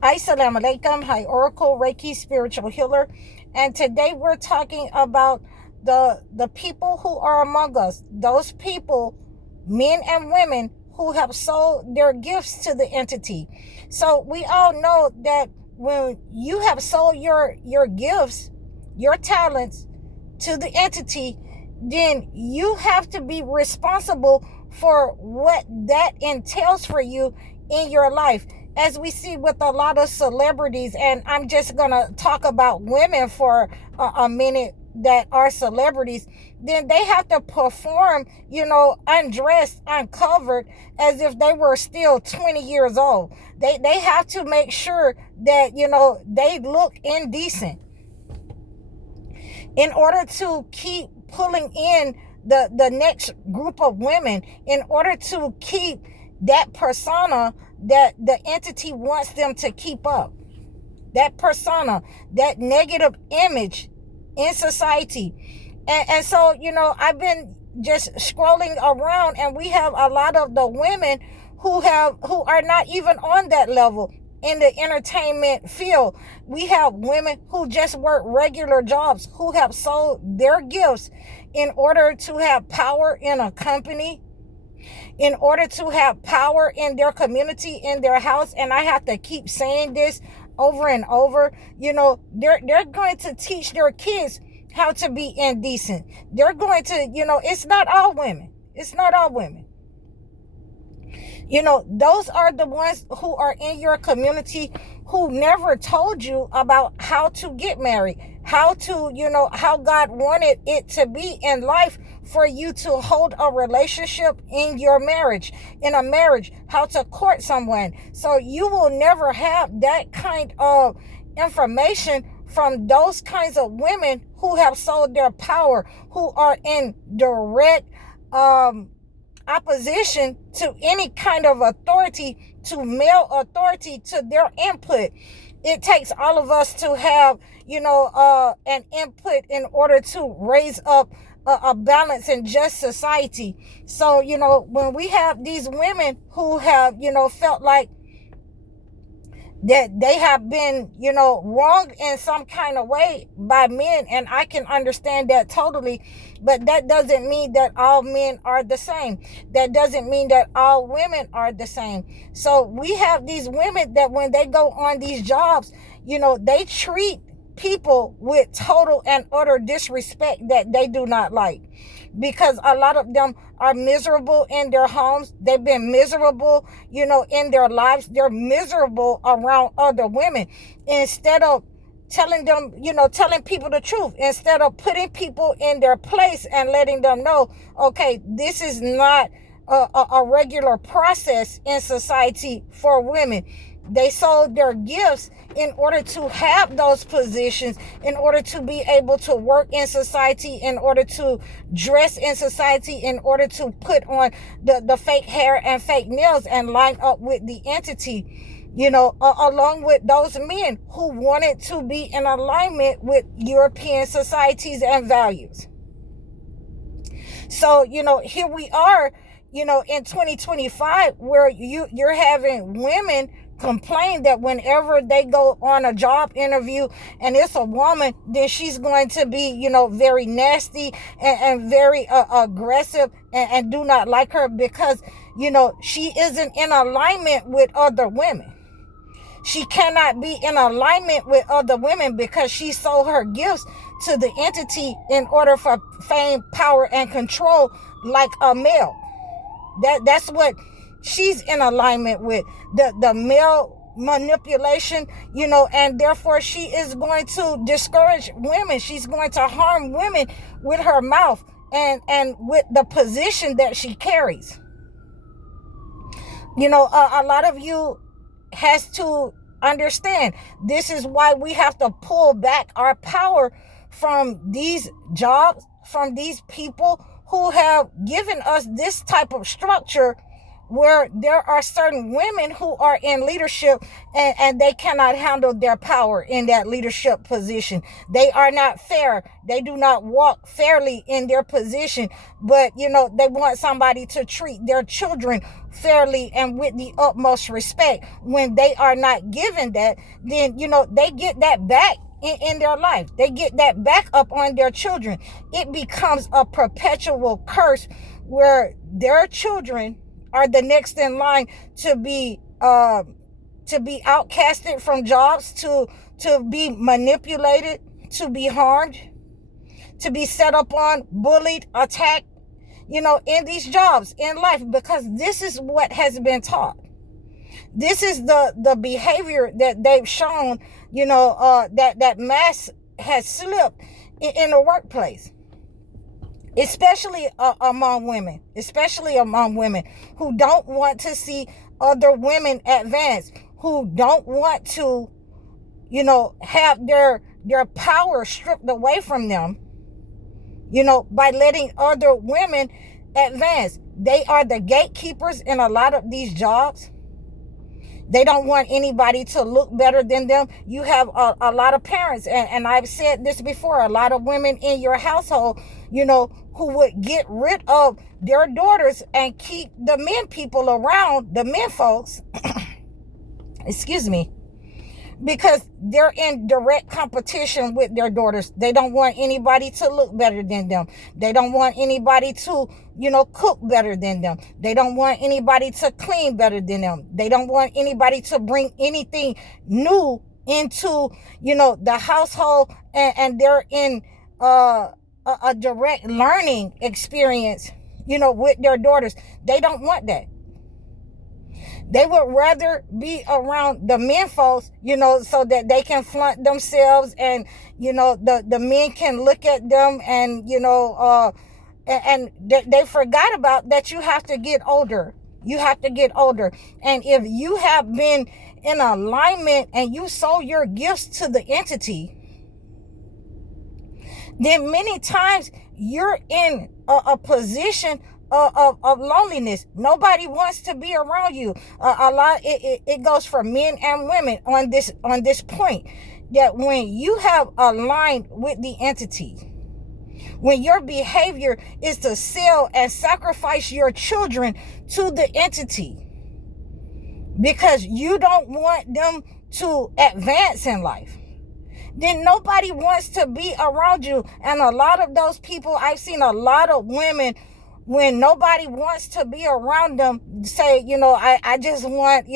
Assalamu alaikum. Hi, Oracle Reiki spiritual healer, and today we're talking about the people who are among us. Those people, men and women, who have sold their gifts to the entity. So we all know that when you have sold your gifts, your talents to the entity, then you have to be responsible for what that entails for you in your life. As we see with a lot of celebrities, and I'm just gonna talk about women for a minute that are celebrities, then they have to perform, undressed, uncovered, as if they were still 20 years old. They have to make sure that, they look indecent in order to keep pulling in the next group of women, in order to keep that persona that the entity wants them to keep up. That persona, that negative image in society. And so, I've been just scrolling around, and we have a lot of the women who are not even on that level in the entertainment field. We have women who just work regular jobs, who have sold their gifts in order to have power in a company, in order to have power in their community, in their house. And I have to keep saying this over and over. They're going to teach their kids how to be indecent. They're going to, it's not all women. It's not all women. Those are the ones who are in your community who never told you about how to get married, how to, how God wanted it to be in life for you to hold a relationship in your marriage, in a marriage, how to court someone. So you will never have that kind of information from those kinds of women who have sold their power, who are in direct opposition to any kind of authority, to male authority, to their input. It takes all of us to have, an input in order to raise up a balanced and just society. So, when we have these women who have, felt like that they have been, wronged in some kind of way by men, and I can understand that totally, but that doesn't mean that all men are the same. That doesn't mean that all women are the same. So we have these women that when they go on these jobs, they treat people with total and utter disrespect that they do not like, because a lot of them are miserable in their homes. They've been miserable, in their lives. They're miserable around other women. Instead of telling them, telling people the truth, instead of putting people in their place and letting them know, okay, this is not a regular process in society for women. They sold their gifts in order to have those positions, in order to be able to work in society, in order to dress in society, in order to put on the fake hair and fake nails and line up with the entity, along with those men who wanted to be in alignment with European societies and values. So, here we are, in 2025, where you're having women complain that whenever they go on a job interview and it's a woman, then she's going to be, very nasty and very aggressive, and do not like her because, she isn't in alignment with other women. She cannot be in alignment with other women because she sold her gifts to the entity in order for fame, power, and control, like a male. That's what she's in alignment with, the male manipulation, and therefore she is going to discourage women. She's going to harm women with her mouth and with the position that she carries. A lot of you has to understand, this is why we have to pull back our power from these jobs, from these people who have given us this type of structure where there are certain women who are in leadership, and they cannot handle their power in that leadership position. They are not fair. They do not walk fairly in their position, but they want somebody to treat their children fairly and with the utmost respect. When they are not given that, then they get that back in their life. They get that back up on their children. It becomes a perpetual curse where their children are the next in line to be outcasted from jobs, to be manipulated, to be harmed, to be set up on, bullied, attacked, in these jobs in life, because this is what has been taught. This is the behavior that they've shown, that mass has slipped in the workplace, especially among women who don't want to see other women advance, who don't want to, have their power stripped away from them, by letting other women advance. They are the gatekeepers in a lot of these jobs. They don't want anybody to look better than them. You have a lot of parents, and I've said this before, a lot of women in your household, who would get rid of their daughters and keep the men people around, the men folks, excuse me, because they're in direct competition with their daughters. They don't want anybody to look better than them. They don't want anybody to, cook better than them. They don't want anybody to clean better than them. They don't want anybody to bring anything new into, the household, and they're in a direct learning experience, with their daughters. They don't want that. They would rather be around the men folks, so that they can flaunt themselves, and, the men can look at them, and, and they forgot about that. You have to get older. You have to get older. And if you have been in alignment and you sold your gifts to the entity, then many times you're in a position of loneliness. Nobody wants to be around you. It goes for men and women on this point, that when you have aligned with the entity, when your behavior is to sell and sacrifice your children to the entity because you don't want them to advance in life, then nobody wants to be around you. And a lot of those people, I've seen a lot of women, when nobody wants to be around them, say, I just want,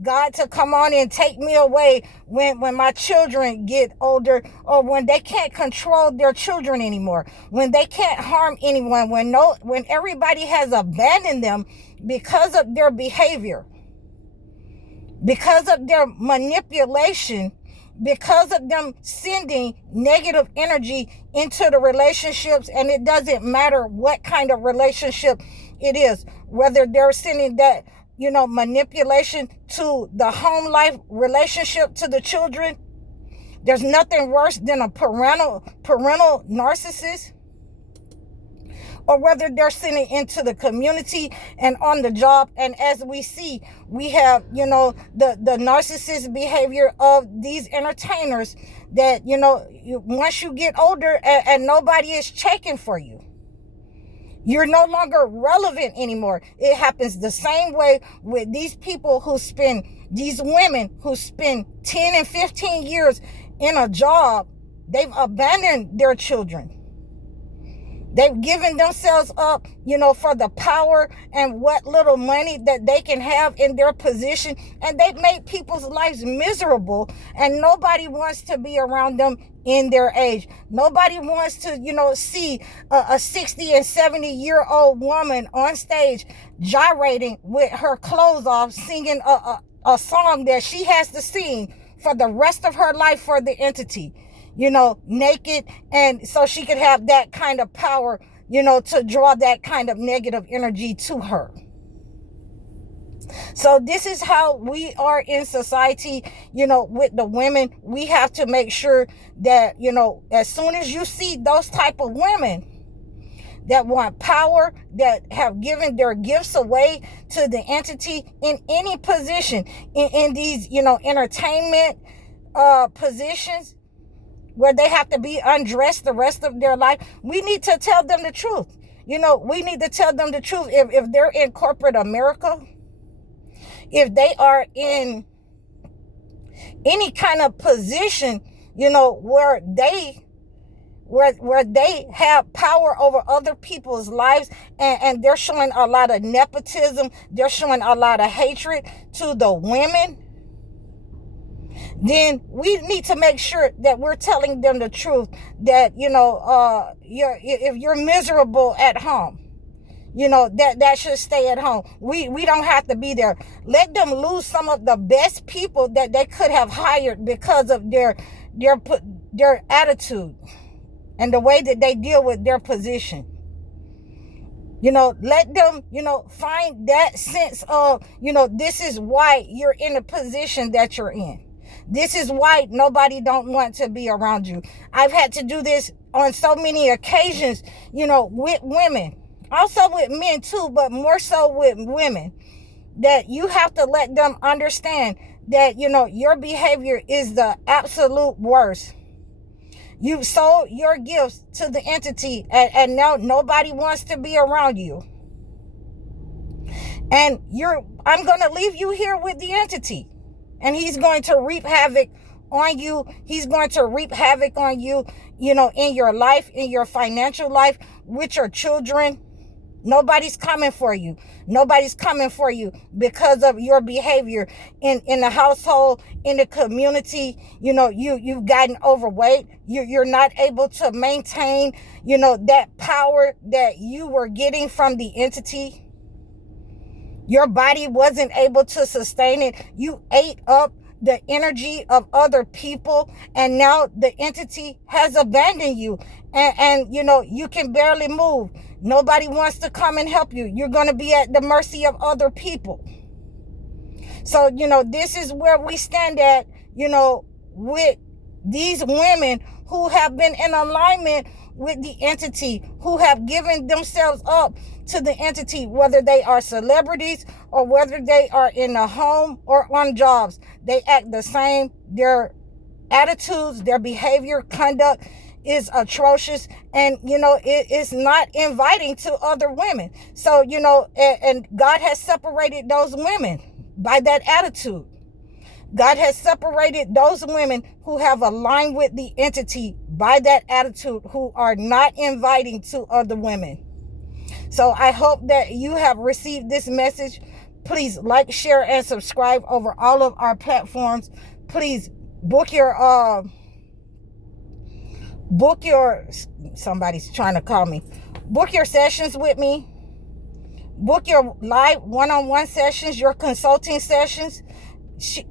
God to come on and take me away when my children get older, or when they can't control their children anymore, when they can't harm anyone, when everybody has abandoned them because of their behavior, because of their manipulation, because of them sending negative energy into the relationships. And it doesn't matter what kind of relationship it is, whether they're sending that, manipulation to the home life relationship, to the children. There's nothing worse than a parental narcissist. Or whether they're sending into the community and on the job. And as we see, we have, the narcissist behavior of these entertainers that, once you get older and nobody is checking for you, you're no longer relevant anymore. It happens the same way with these people these women who spend 10 and 15 years in a job. They've abandoned their children. They've given themselves up, for the power and what little money that they can have in their position. And they've made people's lives miserable. And nobody wants to be around them in their age. Nobody wants to, see a 60 and 70-year-old woman on stage gyrating with her clothes off, singing a song that she has to sing for the rest of her life for the entity. Naked, and so she could have that kind of power, to draw that kind of negative energy to her. So this is how we are in society, with the women. We have to make sure that, as soon as you see those type of women, that want power, that have given their gifts away to the entity in any position, in these, entertainment positions where they have to be undressed the rest of their life. We need to tell them the truth. We need to tell them the truth. If they're in corporate America, if they are in any kind of position, where they have power over other people's lives, and they're showing a lot of nepotism, they're showing a lot of hatred to the women, then we need to make sure that we're telling them the truth, that, if you're miserable at home, that should stay at home. We don't have to be there. Let them lose some of the best people that they could have hired because of their attitude and the way that they deal with their position. Let them, find that sense of, this is why you're in the position that you're in. This is why nobody don't want to be around you. I've had to do this on so many occasions, with women. Also with men too, but more so with women. That you have to let them understand that, your behavior is the absolute worst. You sold your gifts to the entity, and now nobody wants to be around you. And I'm going to leave you here with the entity. And he's going to reap havoc on you. He's going to reap havoc on you, in your life, in your financial life, with your children. Nobody's coming for you. Nobody's coming for you because of your behavior in the household, in the community. You've gotten overweight. You're not able to maintain, that power that you were getting from the entity. Your body wasn't able to sustain it. You ate up the energy of other people, and now the entity has abandoned you, and you can barely move. Nobody wants to come and help you. You're going to be at the mercy of other people. So, this is where we stand at, with these women who have been in alignment with the entity, who have given themselves up to the entity, whether they are celebrities or whether they are in a home or on jobs. They act the same. Their attitudes, their behavior, conduct is atrocious, and it is not inviting to other women. So and God has separated those women by that attitude. God has separated those women who have aligned with the entity by that attitude, who are not inviting to other women. So I hope that you have received this message. Please like, share, and subscribe over all of our platforms. Please book your somebody's trying to call me. Book your sessions with me. Book your live one-on-one sessions, your consulting sessions.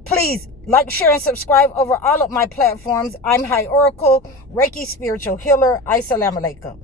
Please like, share, and subscribe over all of my platforms. I'm High Oracle, Reiki Spiritual Healer. Assalamu alaikum.